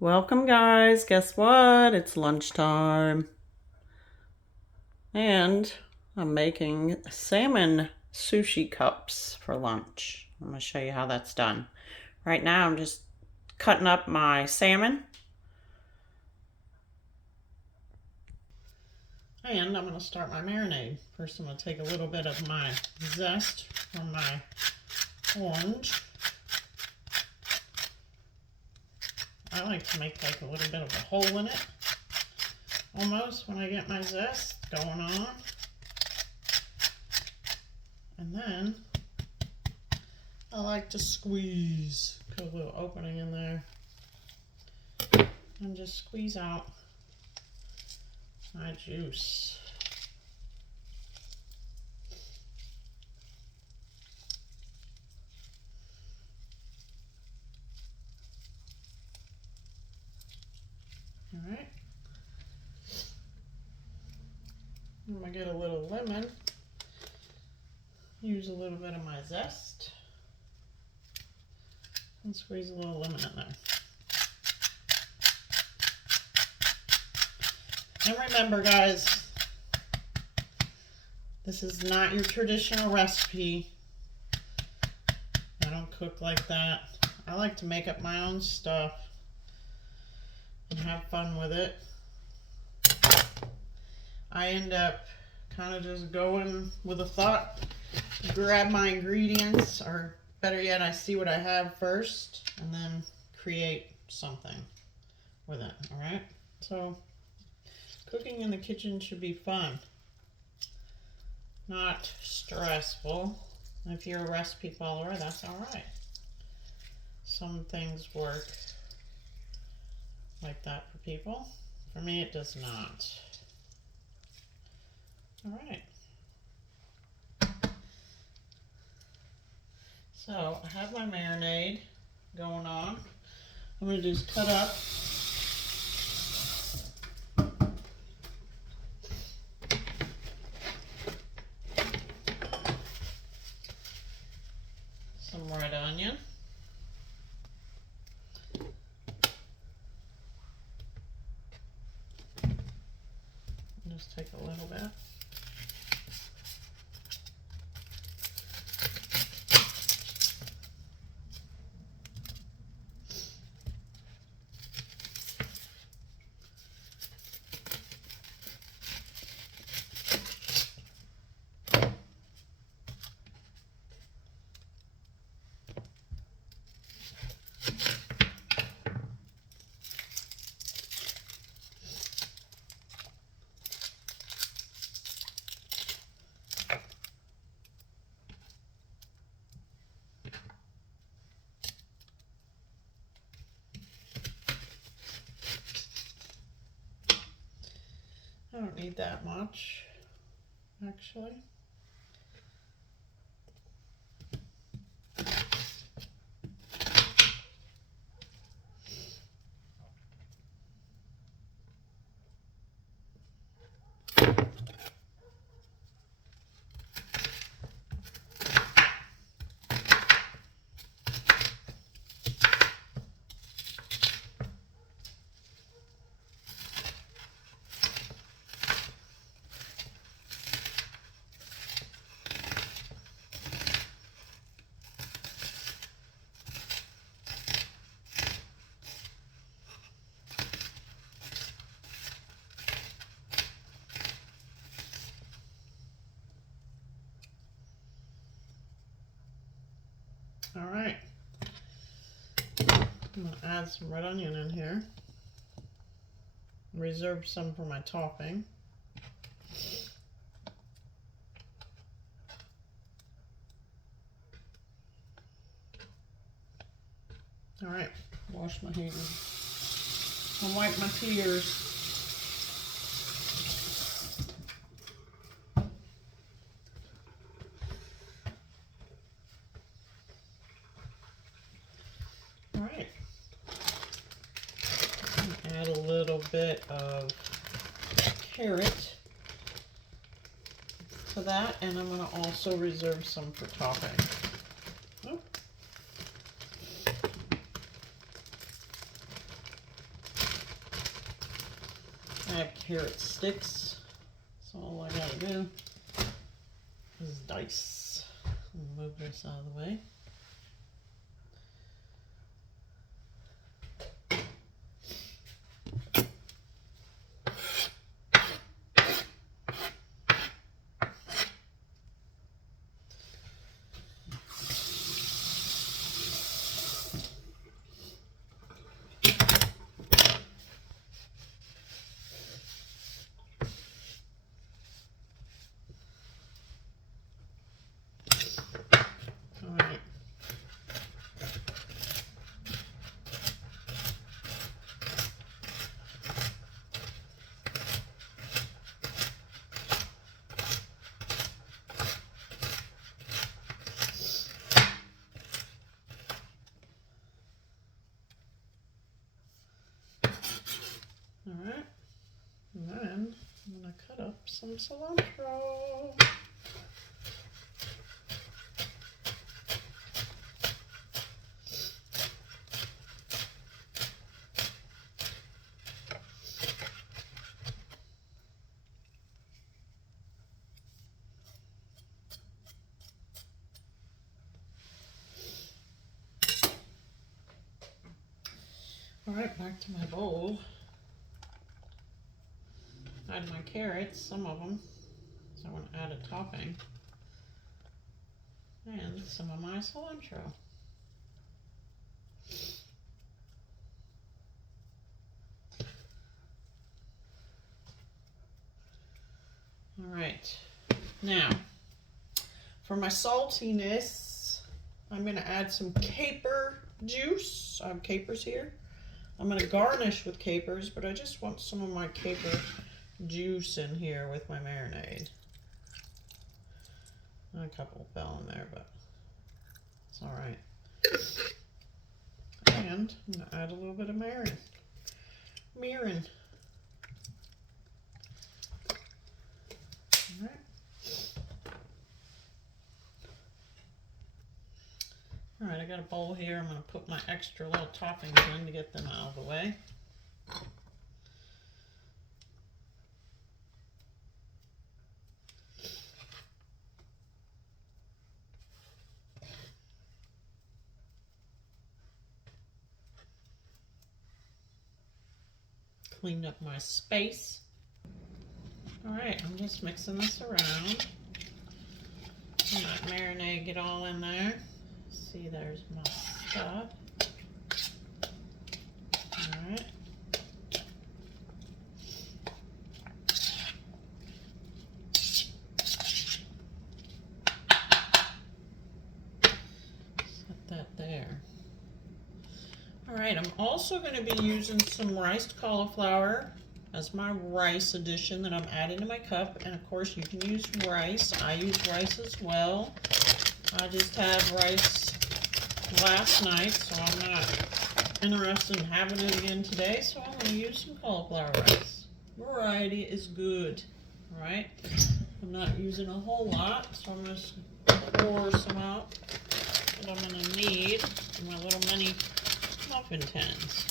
Welcome, guys. Guess what? It's lunchtime. And I'm making salmon sushi cups for lunch. I'm going to show you how that's done. Right now, I'm just cutting up my salmon. And I'm going to start my marinade. First, I'm going to take a little bit of my zest from my orange. I like to make like a little bit of a hole in it, almost, when I get my zest going on. And then I like to squeeze, put a little opening in there, and just squeeze out my juice. All right. I'm gonna get a little lemon. Use a little bit of my zest and squeeze a little lemon in there. And remember, guys, this is not your traditional recipe. I don't cook like that. I like to make up my own stuff and have fun with it. I end up kind of just going with a thought, grab my ingredients, or better yet, I see what I have first and then create something with it. All right, so cooking in the kitchen should be fun, not stressful. If you're a recipe follower, that's all right. Some things work like that for people. For me, it does not. All right. So I have my marinade going on. I'm going to just cut up some red onion. Just take a little bit. I don't need that much, actually. All right, I'm gonna add some red onion in here. Reserve some for my topping. All right, wash my hands and wipe my tears. All right, add a little bit of carrot to that, and I'm going to also reserve some for topping. Oh. I have carrot sticks, so all I gotta do is dice. I'll move this out of the way. Alright, and then I'm going to cut up some cilantro. Alright, back to my bowl. Add my carrots, some of them, so I want to add a topping, and some of my cilantro. Alright, now for my saltiness, I'm going to add some caper juice. I have capers here. I'm going to garnish with capers, but I just want some of my caper juice in here with my marinade. A couple fell in there, but it's all right. And I'm going to add a little bit of mirin. All right. All right, I got a bowl here. I'm going to put my extra little toppings in to get them out of the way. Cleaned up my space. All right, I'm just mixing this around. Let that marinade get all in there. See, there's my stuff. All right. Set that there. All right, I'm also going to be using some riced cauliflower as my rice addition that I'm adding to my cup. And of course, you can use rice. I use rice as well. I just had rice last night, so I'm not interested in having it again today. So I'm going to use some cauliflower rice. Variety is good. All right, I'm not using a whole lot, so I'm just going to pour some out that I'm going to need in my little mini muffin tins.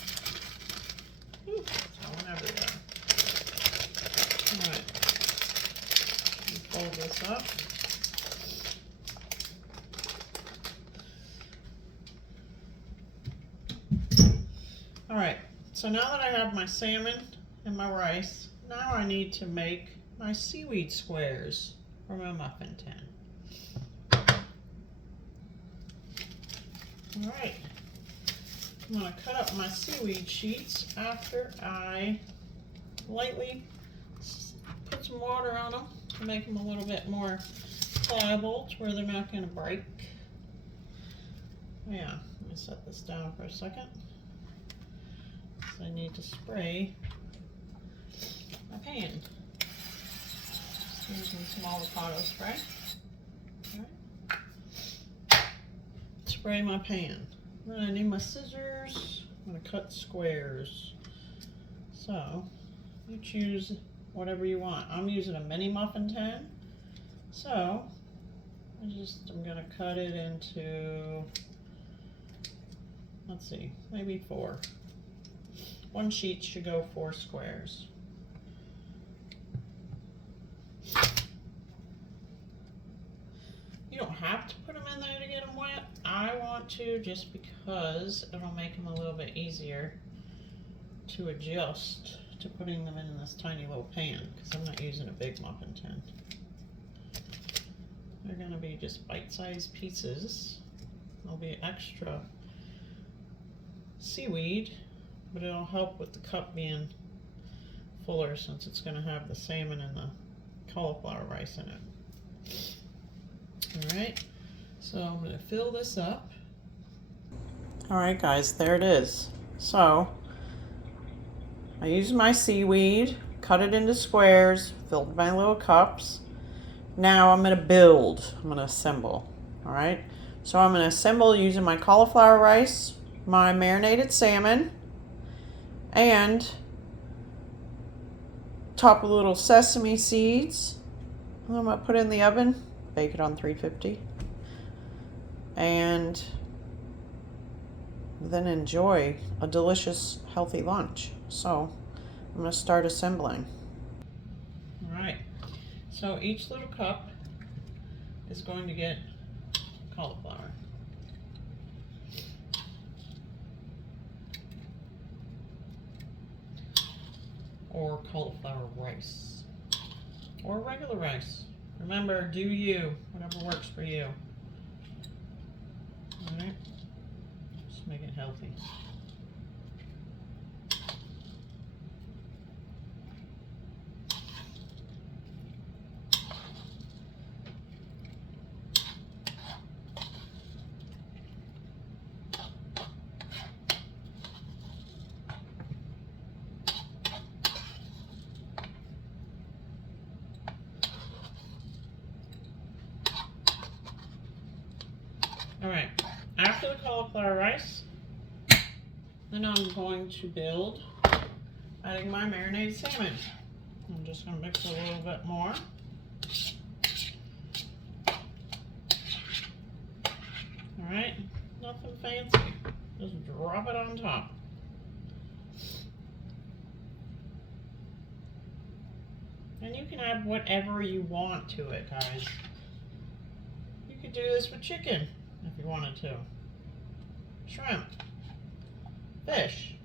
Ooh, it's going everywhere. Alright, fold this up. Alright, so now that I have my salmon and my rice, now I need to make my seaweed squares for my muffin tin. Alright. I'm going to cut up my seaweed sheets after I lightly put some water on them to make them a little bit more pliable to where they're not going to break. Yeah, let me set this down for a second. So I need to spray my pan. Just using some avocado spray. Right. Spray my pan. Then I need my scissors. I'm going to cut squares. So you choose whatever you want. I'm using a mini muffin tin. So I'm going to cut it into, let's see, maybe 4. One sheet should go 4 squares. want to, just because it'll make them a little bit easier to adjust to putting them in this tiny little pan, because I'm not using a big muffin tin. They're going to be just bite-sized pieces. There'll be extra seaweed, but it'll help with the cup being fuller since it's going to have the salmon and the cauliflower rice in it. Alright, so I'm going to fill this up. Alright guys, there it is. So, I used my seaweed, cut it into squares, filled my little cups. Now I'm going to build. I'm going to assemble. Alright, so I'm going to assemble using my cauliflower rice, my marinated salmon, and top with little sesame seeds. And I'm going to put it in the oven, bake it on 350, and then enjoy a delicious, healthy lunch. So I'm going to start assembling. Alright, so each little cup is going to get cauliflower. Or cauliflower rice. Or regular rice. Remember, do you, whatever works for you. Alright, just make it healthy. Alright, after the cauliflower rice, then I'm going to build adding my marinated salmon. I'm just going to mix a little bit more. Alright, nothing fancy, just drop it on top. And you can add whatever you want to it, guys. You could do this with chicken if you wanted to. Shrimp. Fish.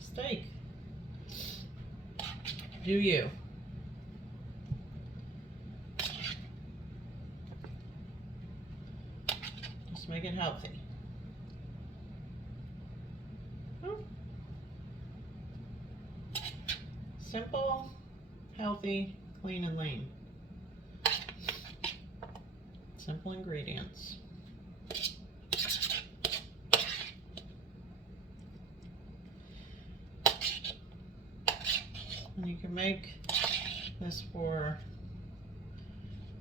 Steak. Do you. Just make it healthy. Simple, healthy, clean and lean. Simple ingredients. And you can make this for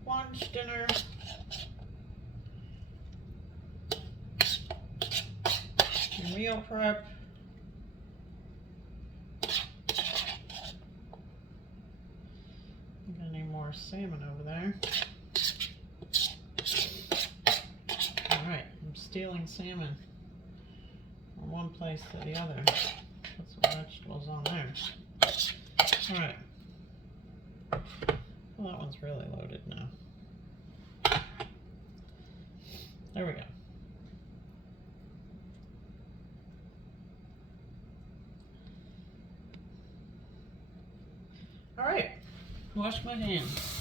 lunch, dinner, your meal prep. I'm gonna need more salmon over there. Alright, I'm stealing salmon from one place to the other. Put some vegetables on there. Alright. Well, that one's really loaded now. There we go. Alright, wash my hands.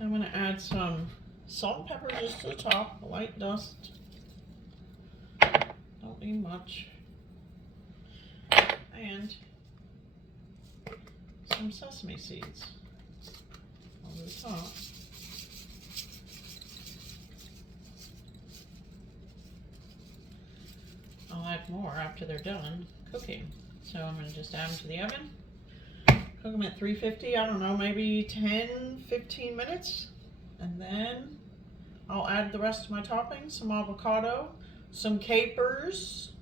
I'm going to add some salt and pepper just to the top, a light dust. Don't need much. And some sesame seeds over the top. I'll add more after they're done cooking. So I'm going to just add them to the oven. Cook them at 350, I don't know, maybe 10-15 minutes. And then I'll add the rest of my toppings, some avocado, some capers,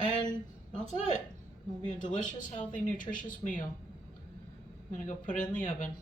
and that's it. It'll be a delicious, healthy, nutritious meal. I'm going to go put it in the oven.